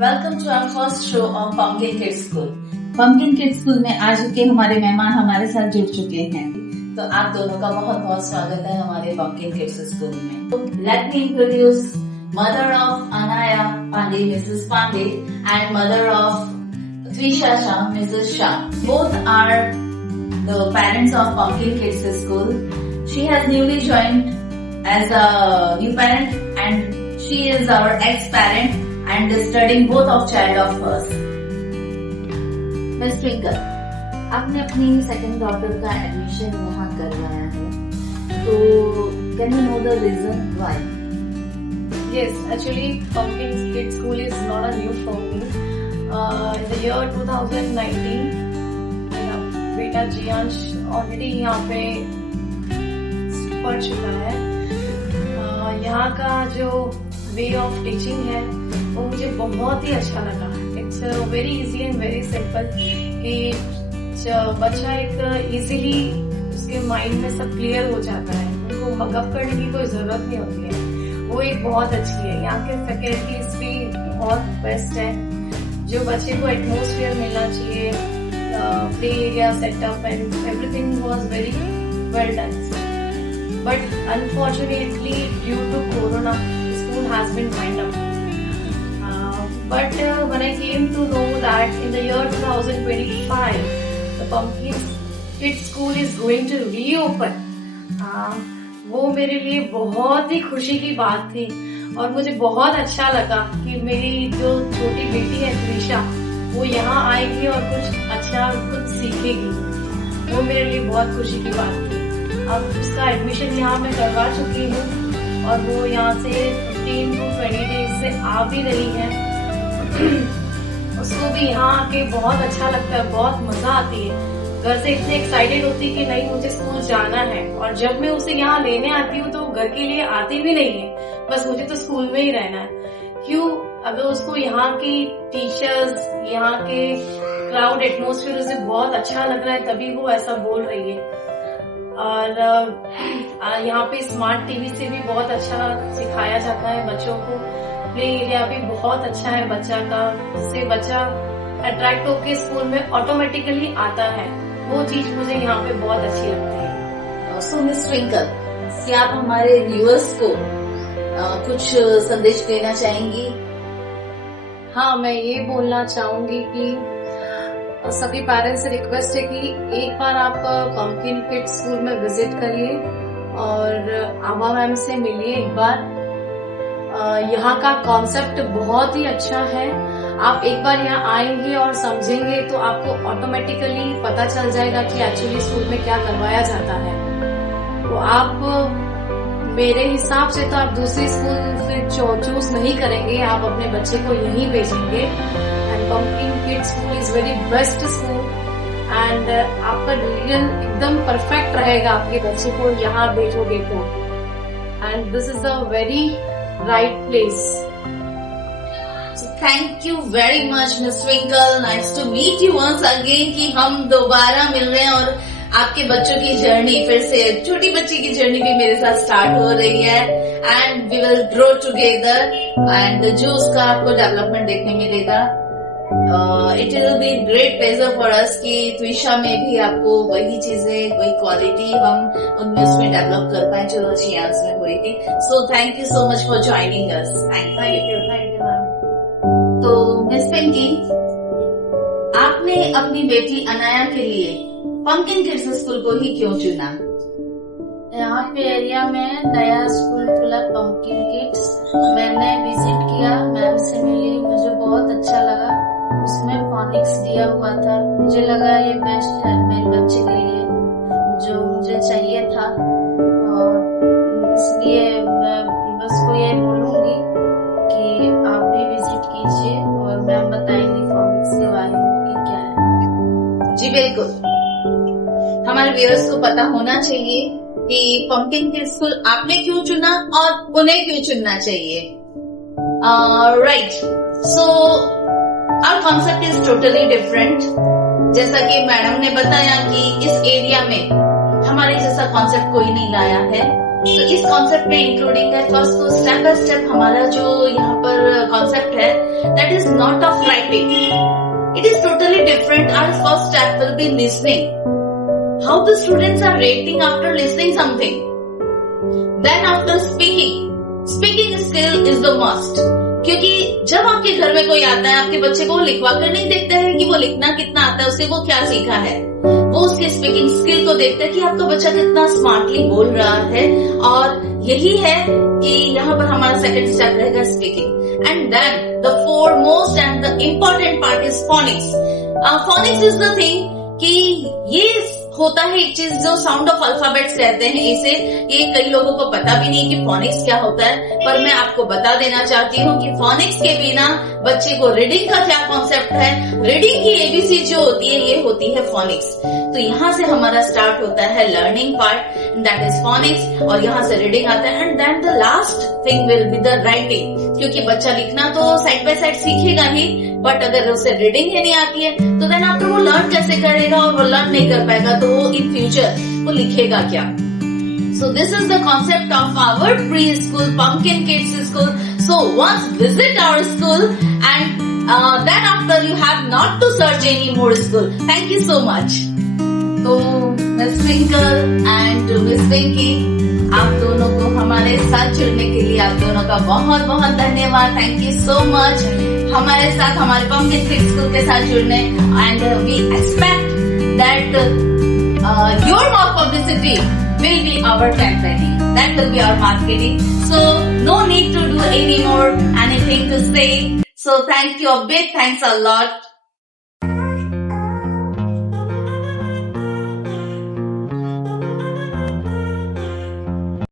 Welcome to our first show of Pumpkin Kids school. Pumpkin Kids school में आज के हमारे मेहमान हमारे साथ जुड़ चुके हैं, तो आप दोनों का बहुत बहुत स्वागत है हमारे पंपकिन किड्स स्कूल में। तो let me introduce mother of Anaya Pandey, Mrs Pandey, and mother of Twisha Shah, Mrs. Shah. Both are the parents of Pumpkin Kids School. She has newly joined as a new parent and she is our ex-parent and is studying both of child of hers. Miss Twinkle, आपने अपनी second daughter का admission वहाँ करवाया है, तो can you know the reason why? Yes, actually Pumpkin Kids School is not a new for me. In the year 2019, मेरा बेटा Jiyansh already यहाँ पे पढ़ चुका है। यहाँ का जो वे ऑफ टीचिंग है वो मुझे बहुत ही अच्छा लगा। It's very easy and very simple कि बच्चा एक इजीली उसके माइंड में सब क्लियर हो जाता है, उनको मगअप करने की कोई जरूरत नहीं होती है। वो एक बहुत अच्छी है। यहाँ के फैकल्टीज भी बहुत बेस्ट है। जो बच्चे को एटमोसफियर मिलना चाहिए, play area setup and everything was very well done. But unfortunately due to corona school has been wind up. But when I came to know that in the year 2025 the Pumpkin Kids School is going to reopen, वो मेरे लिए बहुत ही खुशी की बात थी और मुझे बहुत अच्छा लगा कि मेरी जो छोटी बेटी है त्रिशा, वो यहाँ आएगी और कुछ अच्छा कुछ सीखेगी। वो मेरे लिए बहुत खुशी की बात थी। अब उसका एडमिशन यहाँ मैं करवा चुकी हूँ और वो यहाँ से 15 to 20 डेज से आ भी रही है। उसको भी यहाँ आके बहुत अच्छा लगता है, बहुत मजा आती है। घर से इतनी एक्साइटेड होती है कि नहीं मुझे स्कूल जाना है, और जब मैं उसे यहाँ लेने आती हूँ तो घर के लिए आती भी नहीं है, बस मुझे तो स्कूल में ही रहना है। क्यों? अगर उसको यहाँ की टीचर्स, यहाँ के क्राउड एटमोसफियर उसे बहुत अच्छा लग रहा है तभी वो ऐसा बोल रही है। और यहाँ पे स्मार्ट टीवी से भी बहुत अच्छा सिखाया जाता है बच्चों को। प्ले एरिया भी बहुत अच्छा है बच्चा का, जिससे बच्चा अट्रैक्ट होके स्कूल में ऑटोमेटिकली आता है। वो चीज मुझे यहाँ पे बहुत अच्छी लगती है। सो मिस ट्विंकल, क्या आप हमारे व्यूअर्स को कुछ संदेश देना चाहेंगी? हाँ, मैं ये बोलना चाहूंगी कि सभी पेरेंट्स से रिक्वेस्ट है कि एक बार आप पंपकिन किड्स स्कूल में विजिट करिए और आभा मैम से मिलिए एक बार। यहाँ का कॉन्सेप्ट बहुत ही अच्छा है। आप एक बार यहाँ आएंगे और समझेंगे तो आपको ऑटोमेटिकली पता चल जाएगा कि एक्चुअली स्कूल में क्या करवाया जाता है। तो आप मेरे हिसाब से तो आप दूसरी स्कूल फिर चूज नहीं करेंगे, आप अपने बच्चे को यहीं भेजेंगे। And pumpkin Kids school is very best school and आपका डिसीजन एकदम परफेक्ट रहेगा आपके बच्चे को यहाँ भेजोगे तो। And this is a very right place. So thank you very much Miss Twinkle. Nice to meet you once again कि हम दोबारा मिल रहे हैं और आपके बच्चों की जर्नी फिर से, छोटी बच्ची की जर्नी भी मेरे साथ स्टार्ट हो रही है and we will grow together and जो उसका आपको डेवलपमेंट देखने मिलेगा। It will be great pleasure for us कि त्विशा में भी आपको वही चीजें, वही क्वालिटी हम उनमें उसमें डेवलप कर पाए जो जियांस में हुई थी। So thank you so much for joining us. Thank you ma'am. तो मिस पिंकी, आपने अपनी बेटी अनाया के लिए पंपकिन किड्स स्कूल को ही क्यों चुना? यहाँ पे एरिया में नया स्कूल खुला पंपकिन किड्स, मैंने विजिट किया, मैम से मिली, मुझे बहुत अच्छा लगा। उसमें फोनिक्स दिया हुआ था, मुझे लगा ये बेस्ट है मेरे बच्चे के लिए, जो मुझे चाहिए था। और इसलिए मैं बस को ये बोलूंगी कि आप भी विजिट कीजिए और मैम बताएंगी फोनिक्स के बारे में कि क्या है। जी बिल्कुल, हमारे व्यूअर्स को पता होना चाहिए कि पंपकिन किड्स स्कूल आपने क्यों चुना और उन्हें क्यों चुनना चाहिए। Right, so our concept is totally different. जैसा कि मैडम ने बताया कि इस एरिया में हमारे जैसा कॉन्सेप्ट कोई नहीं लाया है। तो इस कॉन्सेप्ट में इंक्लूडिंग है फर्स्ट तो स्टेप बाय स्टेप हमारा जो यहाँ पर कॉन्सेप्ट है that is not of writing, it is totally different. Our first step will be listening, how the students are rating after listening something. Then after speaking skill is the must, क्योंकि जब आपके घर में कोई आता है आपके बच्चे को लिखवा कर नहीं देखते हैं कि वो लिखना कितना आता है, उससे वो क्या सीखा है, वो उसके स्पीकिंग स्किल को देखते हैं कि आपका बच्चा कितना स्मार्टली बोल रहा है. और यही है कि यहाँ पर हमारा सेकंड स्टेप रहेगा speaking. And then the foremost and the important part is phonics. Phonics is the thing कि ये होता है एक चीज जो साउंड ऑफ अल्फाबेट्स कहते हैं इसे. ये कई लोगों को पता भी नहीं कि फोनिक्स क्या होता है, पर मैं आपको बता देना चाहती हूँ कि फोनिक्स के बिना बच्चे को रीडिंग का क्या कॉन्सेप्ट है, रीडिंग की एबीसी जो होती है ये होती है फोनिक्स. तो यहाँ से हमारा स्टार्ट होता है learning part, that is phonics, और यहाँ से रीडिंग आता है. And then the last thing will be the writing, क्योंकि बच्चा लिखना तो साइड बाय साइड सीखेगा ही, बट अगर उसे रीडिंग ही नहीं आती है तो देन आफ्टर वो लर्न कैसे करेगा, और वो लर्न नहीं कर पाएगा तो वो इन फ्यूचर वो लिखेगा क्या. So this is the concept of our preschool Pumpkin Kids School. So once visit our school and then after you have not to search any more school. Thank you so much. तो Miss Twinkle and Miss Pinky, आप दोनों को हमारे साथ जुड़ने के लिए आप दोनों का बहुत बहुत धन्यवाद. थैंक यू सो मच हमारे साथ हमारे Pumpkin Kids School के साथ जुड़ने. And we expect that your more publicity will be our campaigning. That will be our marketing. So no need to do any more anything to say. So thank you a big thanks a lot.